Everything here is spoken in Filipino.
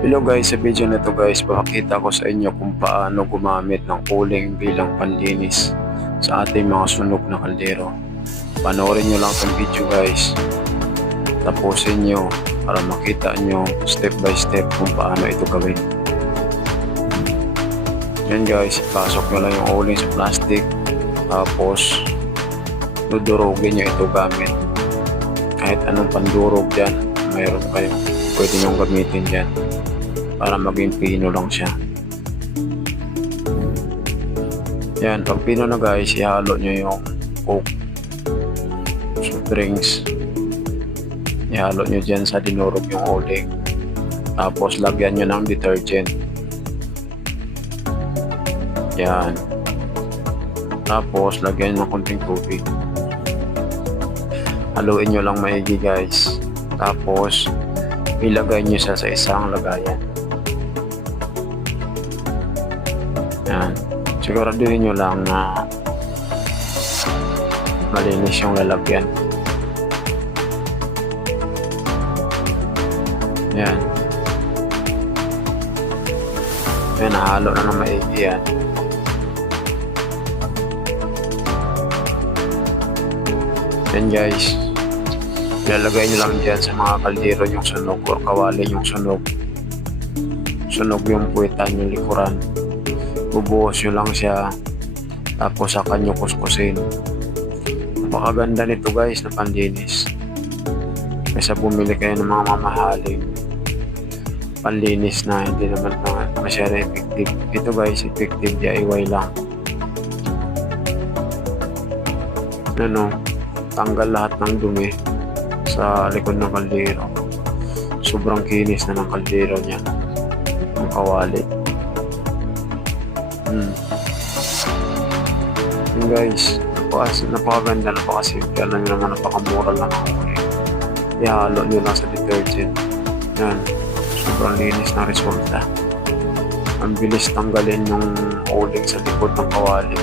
Hello guys, sa video na to guys, pakita ko sa inyo kung paano gumamit ng uling bilang panlinis sa ating mga sunog na kaldero. Panoorin nyo lang itong video guys, tapusin nyo para makita nyo step by step kung paano ito gawin. Yan guys, pasok nyo lang yung uling sa plastic, tapos dudurugin nyo ito gamit kahit anong pandurog dyan, mayroon kayo, pwede nyo gamitin dyan para maging pino lang siya. Yan, pag pino na guys, ihalo nyo yung coke, soft drinks, ihalo nyo dyan sa dinurog yung uling, tapos lagyan nyo ng detergent. Yan, tapos lagyan nyo ng konting tubig, haluin nyo lang maigi guys, tapos ilagay nyo siya sa isang lagayan. Yan, siguraduhin nyo lang na malinis yung lalagyan. Yan, yan, nahalo na ng maigi yan. Yan guys, ilalagay nyo lang dyan sa mga kaldero yung sunog or kawali yung sunog yung puwitan yung likuran. Bubuhos nyo lang siya, tapos saka nyo kuskusin. Napakaganda nito guys na panlinis, kaysa bumili kayo ng mga mamahaling panlinis na hindi naman masyado effective. Ito guys, effective DIY lang. Tanggal lahat ng dumi sa likod ng kaldero. Sobrang kinis na ng kaldero niya, ng kawali. Yun guys, napakaganda, napakasimple lang naman, napakamura lang ang uling. Ihalo nyo lang sa detergent. Yan, sobrang linis na resulta. Ang bilis tanggalin yung uling sa likod ng kawali.